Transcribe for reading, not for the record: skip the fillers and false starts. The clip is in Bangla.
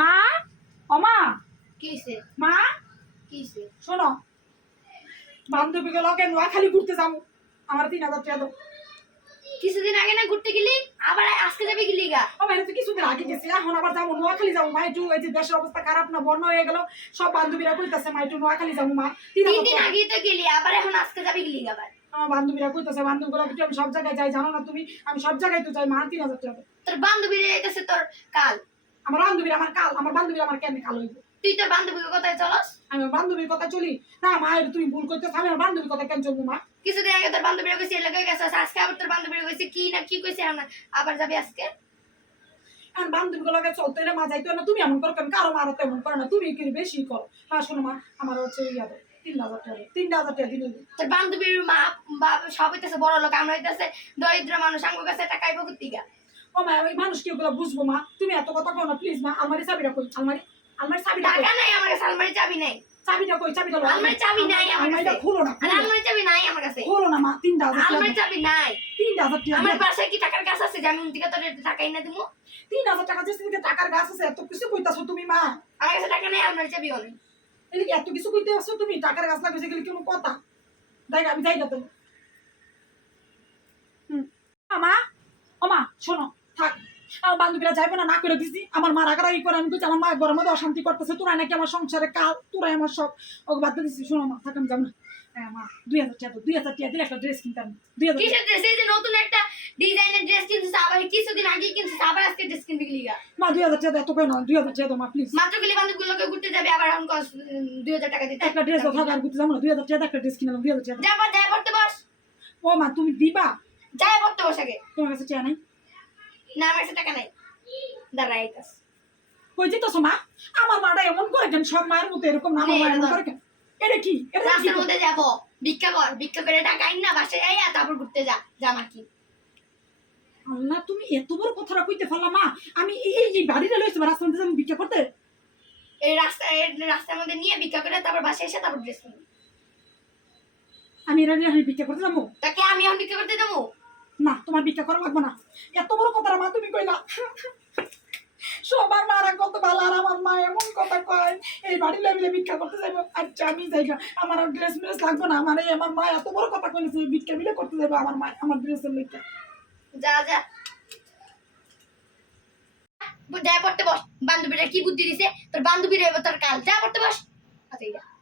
মা ও মা কি হইছে মা কি হইছে শোনো বান্ধবী গুলোকে নোয়াখালী ঘুরতে যাবো আমার 3000 টাকা দাও কিছুদিন আগে না ঘুরতে গেলি আবার আজকে যাবি গেলি গা ও মানে তো কিছুদিন আগে গেছি এখন আবার যাবো নোয়াখালী যাবো মা একটু এই যে দেশের অবস্থা খারাপ না বন্যা হয়ে গেল সব বান্ধবীরা কইতাছে মা একটু নোয়াখালী যাবো মা 3 দিন আগে তো গেলি আবার এখন আজকে যাবি গেলি গা আবার আমার বান্ধবীরা কইতাছে বান্ধবীগুলো একটু আমি সব জায়গায় যাই জানো না তুমি আমি সব জায়গায় তো যাই মা 3000 টাকা তোর বান্ধবী যাইতেছে তোর কাল আমার বান্ধবীর আমার কাল আমার বান্ধবীর আমার কেন কাল হইব তুই তোর বান্ধবীর কথায় চলস আমি আমার বান্ধবীর কথা চলি না মা এটা তুমি ভুল করতেছ আমি আমার বান্ধবীর কথা কেন চলবো মা কিছুদিন আগে তোর বান্ধবীরা কইছে এলাকায় গেছিস আজকে আবার তোর বান্ধবীরা কইছে কি না কি কইছে আবার যাবি আজকে আর বান্ধবীগুলোকে চলতে না মা যাইতো না তুমি এমন করো কেন কারো মারা তেমন করো না তুমি কি বেশি করো হ্যাঁ শোনো মা আমার হচ্ছে ইয়া 3000 টাকা 3000 টাকা দিলে তোর বান্ধবীর মা বাপ সব হইতেছে বড় লোক আমরা হইতেছে দরিদ্র মানুষ আঙ্গ কাছে টাকা আইব কুত্তিগা ও মা ওই মানুষ কি ওগুলো বুঝবো মা তুমি এত কথা কও না প্লিজ মা আলমারি চাবিটা কই আলমারি চাবিটা টাকা নাই আমার কাছে আলমারি চাবি নাই চাবিটা কই চাবিটা আলমারি চাবি নাই আমার আলমারিটা কাছে খুলো না আরে আলমারি চাবি নাই আমার কাছে খুলো না মা 3000 টাকা আলমারি চাবি নাই 3000 টাকা আমার পাশে কি টাকার কাছে আছে যে আমি উনদিকে তোর টাকাই না দিমু 3000 টাকা যেসে দিকে টাকার গাছ আছে এত কিছু কইতাছো তুমি মা আমার কাছে টাকা নাই আলমারি চাবিও নাই এই এত কিছু কইতেছো তুমি টাকার গাছ লাগাইছে গেলে কোনো কথা দেখ আমি যাই না তো মা ও মা শোনো থাক আমার বান্ধবীরা যাইবো না না করে দিছি আমার মা রাগারাগি করে আমি কইছি আমার মা ঘরের মধ্যে অশান্তি করতেছে তোরা নাকি আমার সংসারে কাল তোরাই আমার সব ওকে বাদ দিছি শোনো মা থাক আমি যাবো না হ্যাঁ মা 2000 টাকা 2000 টাকা দিলে একটা ড্রেস কিনতাম 2000 কিসের ড্রেস এই যে নতুন একটা ডিজাইনের ড্রেস কিনছিস আবার কিছুদিন আগে কিনছিস আবার আজকে ড্রেস কিনবি গেলি গা মা 2000 টাকা এত কই না 2000 টাকা দাও মা প্লিজ মাত্র গেলি বান্ধবীগুলোকে ঘুরতে যাবে আবার এখন 2000 টাকা দিতে একটা ড্রেস থাক আর ঘুরতে যাবো না 2000 টাকা একটা ড্রেস কিনলাম 2000 টাকা যা পড়তে বস ও মা তুমি দিবা যা পড়তে বস আগে তোমার কাছে টাকা নাই না আমার কাছে টাকা নাই দাঁড়া আইতাস কই যেতেছো মা আমার মাটা এমন করে কেন সব মায়ের মতো এরকম না আমার মা এমন করে কেন এটা কি এটা কি রাস্তার মধ্যে যাবো ভিক্ষা করে টাকা আইন না বাসায় আইয়া তারপর ঘুরতে যা মা কি আল্লাহ তুমি এত বড় কথাটা কইতে পারলা মা আমি এই যে বাড়িটা লইছি রাস্তার মধ্যে আমি ভিক্ষা করতে এই রাস্তার মধ্যে নিয়ে ভিক্ষা করে তারপর বাসায় এসে তারপর ড্রেস কিনবি আমি এরা নিয়ে ভিক্ষা করতে যাবো তাকে আমি এখন ভিক্ষা করতে যাবো না তোমার ভিক্ষা করা লাগবে না এত বড় কথাটা মা তুমি কইলা সবার মারা কত ভালো আর আমার মা এমন কথা কয় এই বাড়ি লাগলে ভিক্ষা করতে যাবো আচ্ছা আমি যাই আমার আর ড্রেস মেস লাগবে না আমার মা এত বড় কথা কইছে ভিক্ষা মিলে করতে যাবো আমার মা আমার ড্রেসের লেখা যা পড়তে বস বান্ধবীরা কি বুদ্ধি দিছে তোর বান্ধবীরা এবার তোর কাল যা পড়তে বস আচ্ছা